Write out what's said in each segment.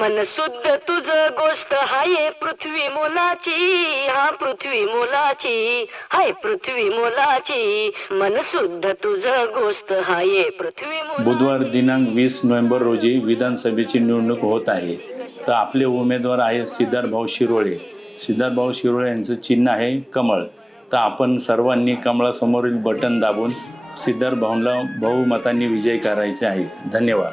मन शुद्ध तुझ गोष्ट हाय पृथ्वी मोलाची हा पृथ्वी मोलाची हाय पृथ्वी मोलाची. मन शुद्ध तुझ गोष्ट हाय पृथ्वी बुधवार दिनांक वीस नोव्हेंबर रोजी विधानसभेची निवडणूक होत आहे. तर आपले उमेदवार आहेत सिद्धार्थभाऊ शिरोळे. सिद्धार्थभाऊ शिरोळे यांचं चिन्ह आहे कमळ. तर आपण सर्वांनी कमळासमोरील बटन दाबून सिद्धार्थ भाऊला बहुमतांनी विजय करायचे आहे. धन्यवाद.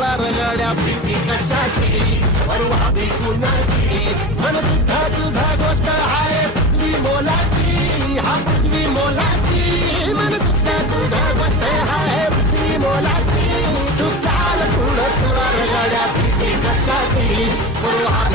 पुढं रगड्या भीती कशाची? परवा कुणाची? मन सुद्धा तुझा गोष्ट हाय पृथ्वी मोलाची. हा पृथ्वी मोलाची. मन सुद्धा तुझा गोष्ट हाय पृथ्वी मोलाची. तू चाल पुढं तुला रगड्या भीती कशाची? परवा